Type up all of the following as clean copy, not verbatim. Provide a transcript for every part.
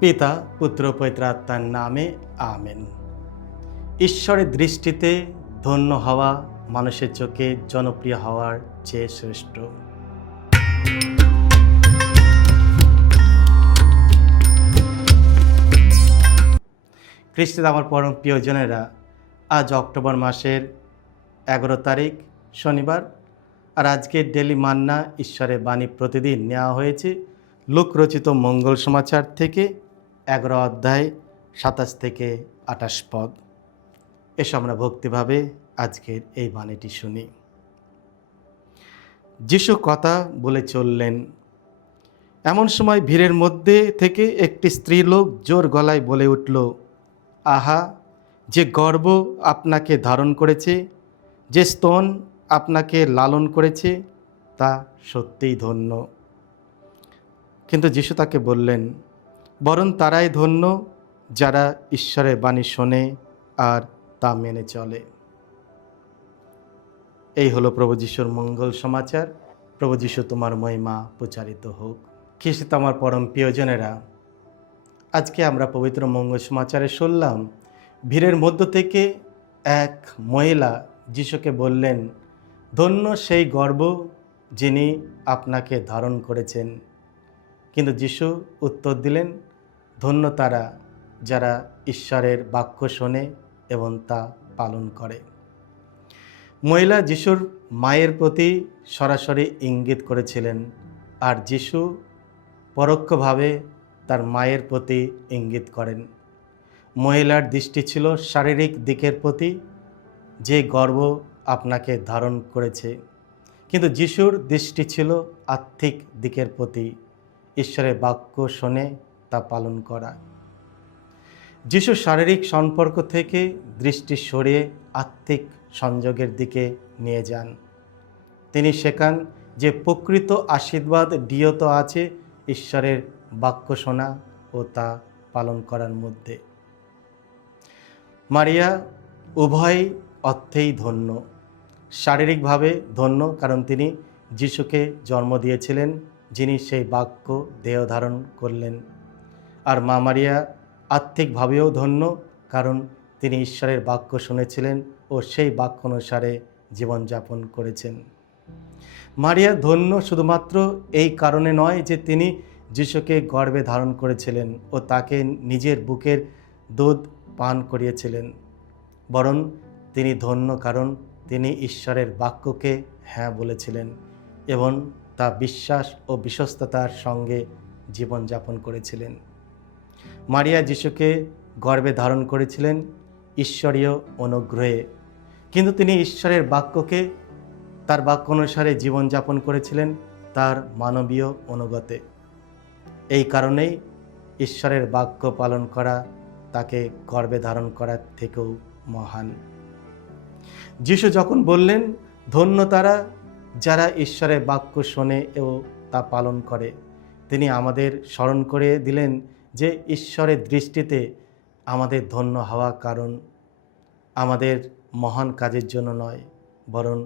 পিতা পুত্র পবিত্র আত্মার নামে আমেন। ঈশ্বরের দৃষ্টিতে ধন্য হওয়া মানুষের চোখে জনপ্রিয় হওয়ার চেয়ে শ্রেষ্ঠ। খ্রিস্টে আমার পরম প্রিয়জনেরা, আজ অক্টোবর মাসের 11 তারিখ শনিবার। আর আজকের ডেলি মান্না ঈশ্বরের বাণী প্রতিদিন নেওয়া হয়েছে লূক রচিত মঙ্গল সমাচার থেকে 11 অধ্যায় 27 থেকে 28 পদ। এসব আমরা ভক্তিভাবে আজকের এই বাণীটি শুনি। যিশু কথা বলে চললেন। এমন সময় ভিড়ের মধ্যে থেকে একটি স্ত্রীলোক জোর গলায় বলে উঠল, আহা, যে গর্ভ আপনাকে ধারণ করেছে, যে স্তন আপনাকে লালন করেছে, তা সত্যিই ধন্য। কিন্তু যিশু তাকে বললেন, বরং তারাই ধন্য যারা ঈশ্বরের বাণী শোনে আর তা মেনে চলে। এই হলো প্রভু যিশুর মঙ্গল সমাচার। প্রভু যিশু তোমার মহিমা প্রচারিত হোক। খ্রিস্ট আমার পরম প্রিয়জনেরা, আজকে আমরা পবিত্র মঙ্গল সমাচারে শুনলাম ভিড়ের মধ্য থেকে এক মহিলা যিশুকে বললেন, ধন্য সেই গর্ভ যিনি আপনাকে ধারণ করেছেন। কিন্তু যিশু উত্তর দিলেন, ধন্য তারা যারা ঈশ্বরের বাক্য শোনে এবং তা পালন করে। মহিলা যিশুর মায়ের প্রতি সরাসরি ইঙ্গিত করেছিলেন, আর যিশু পরোক্ষভাবে তার মায়ের প্রতি ইঙ্গিত করেন। মহিলার দৃষ্টি ছিল শারীরিক দিকের প্রতি, যে গর্ভ আপনাকে ধারণ করেছে, কিন্তু যিশুর দৃষ্টি ছিল আত্মিক দিকের প্রতি, ঈশ্বরের বাক্য শোনে তা পালন করা। যিশু শারীরিক সম্পর্ক থেকে দৃষ্টি সরিয়ে আত্মিক সংযোগের দিকে নিয়ে যান। তিনি শেখান যে প্রকৃত আশীর্বাদ নিহিত আছে ঈশ্বরের বাক্য শোনা ও তা পালন করার মধ্যে। মারিয়া উভয় অর্থেই ধন্য। শারীরিকভাবে ধন্য, কারণ তিনি যিশুকে জন্ম দিয়েছিলেন, যিনি সেই বাক্য দেহ ধারণ করলেন। আর মা মারিয়া আত্মিকভাবেও ধন্য, কারণ তিনি ঈশ্বরের বাক্য শুনেছিলেন ও সেই বাক্য অনুসারে জীবনযাপন করেছেন। মারিয়া ধন্য শুধুমাত্র এই কারণে নয় যে তিনি যিশুকে গর্ভে ধারণ করেছিলেন ও তাকে নিজের বুকের দুধ পান করিয়েছিলেন, বরং তিনি ধন্য কারণ তিনি ঈশ্বরের বাক্যকে হ্যাঁ বলেছিলেন এবং তা বিশ্বাস ও বিশ্বস্ততার সঙ্গে জীবনযাপন করেছিলেন। মারিয়া যিশুকে গর্ভে ধারণ করেছিলেন ঈশ্বরীয় অনুগ্রহে, কিন্তু তিনি ঈশ্বরের বাক্যকে তার বাক্য অনুসারে জীবনযাপন করেছিলেন তার মানবীয় অনুগতে। এই কারণেই ঈশ্বরের বাক্য পালন করা তাকে গর্ভে ধারণ করার থেকেও মহান। যিশু যখন বললেন, ধন্য তারা যারা ঈশ্বরের বাক্য শোনে ও তা পালন করে, তিনি আমাদের স্মরণ করে দিলেন যে ঈশ্বরের দৃষ্টিতে আমাদের ধন্য হওয়া কারণ আমাদের মহান কাজের জন্য নয়, বরং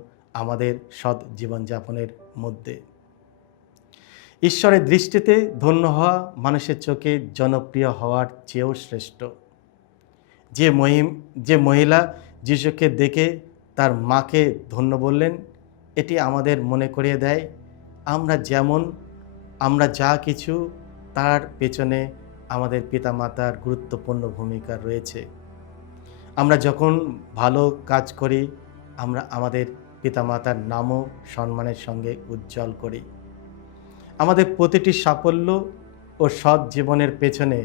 আমাদের সৎ জীবনযাপনের মধ্যে। ঈশ্বরের দৃষ্টিতে ধন্য হওয়া মানুষের চোখে জনপ্রিয় হওয়ার চেয়েও শ্রেষ্ঠ। যে মহিলা যিশুকে দেখে তার মাকে ধন্য বললেন, এটি আমাদের মনে করিয়ে দেয় আমরা যা কিছু তার পেছনে আমাদের পিতামাতার গুরুত্বপূর্ণ ভূমিকা রয়েছে। আমরা যখন ভালো কাজ করি, আমরা আমাদের পিতামাতার নামও সম্মানের সঙ্গে উজ্জ্বল করি। আমাদের প্রতিটি সাফল্য ও সৎ জীবনের পেছনে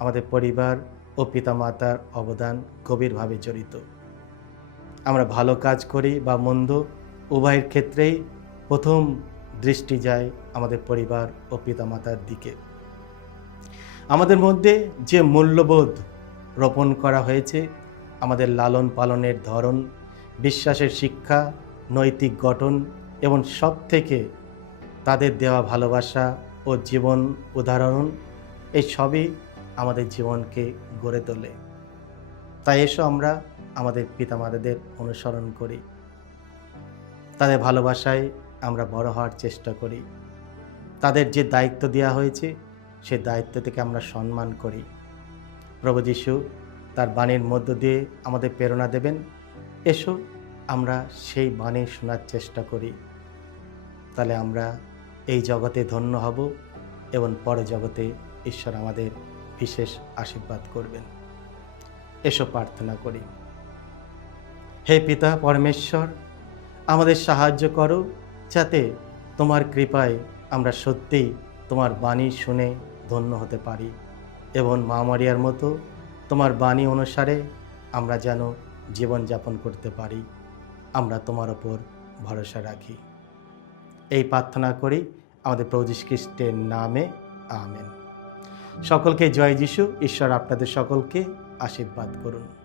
আমাদের পরিবার ও পিতামাতার অবদান গভীরভাবে জড়িত। আমরা ভালো কাজ করি বা মন্দ, উভয়ের ক্ষেত্রেই প্রথম দৃষ্টি যায় আমাদের পরিবার ও পিতামাতার দিকে। আমাদের মধ্যে যে মূল্যবোধ রোপণ করা হয়েছে, আমাদের লালন পালনের ধরন, বিশ্বাসের শিক্ষা, নৈতিক গঠন এবং সব থেকে তাদের দেওয়া ভালোবাসা ও জীবন উদাহরণ, এই সবই আমাদের জীবনকে গড়ে তোলে। তাই এসো আমরা আমাদের পিতামাতাদের অনুসরণ করি, তাদের ভালোবাসায় আমরা বড় হওয়ার চেষ্টা করি। তাদের যে দায়িত্ব দেওয়া হয়েছে সেই দায়িত্ব থেকে আমরা সম্মান করি। প্রভু যিশু তার বাণীর মধ্য দিয়ে আমাদের প্রেরণা দেবেন। এসো আমরা সেই বাণী শোনার চেষ্টা করি, তাহলে আমরা এই জগতে ধন্য হব এবং পরে জগতে ঈশ্বর আমাদের বিশেষ আশীর্বাদ করবেন। এসো প্রার্থনা করি। হে পিতা পরমেশ্বর, আমাদের সাহায্য করো যাতে তোমার কৃপায় আমরা সত্যিই তোমার বাণী শুনে ধন্য হতে পারি এবং মা মারিয়ার মতো তোমার বাণী অনুসারে আমরা যেন জীবনযাপন করতে পারি। আমরা তোমার ওপর ভরসা রাখি। এই প্রার্থনা করি আমাদের প্রভু যীশু খ্রিস্টের নামে, আমেন। সকলকে জয় যিশু। ঈশ্বর আপনাদের সকলকে আশীর্বাদ করুন।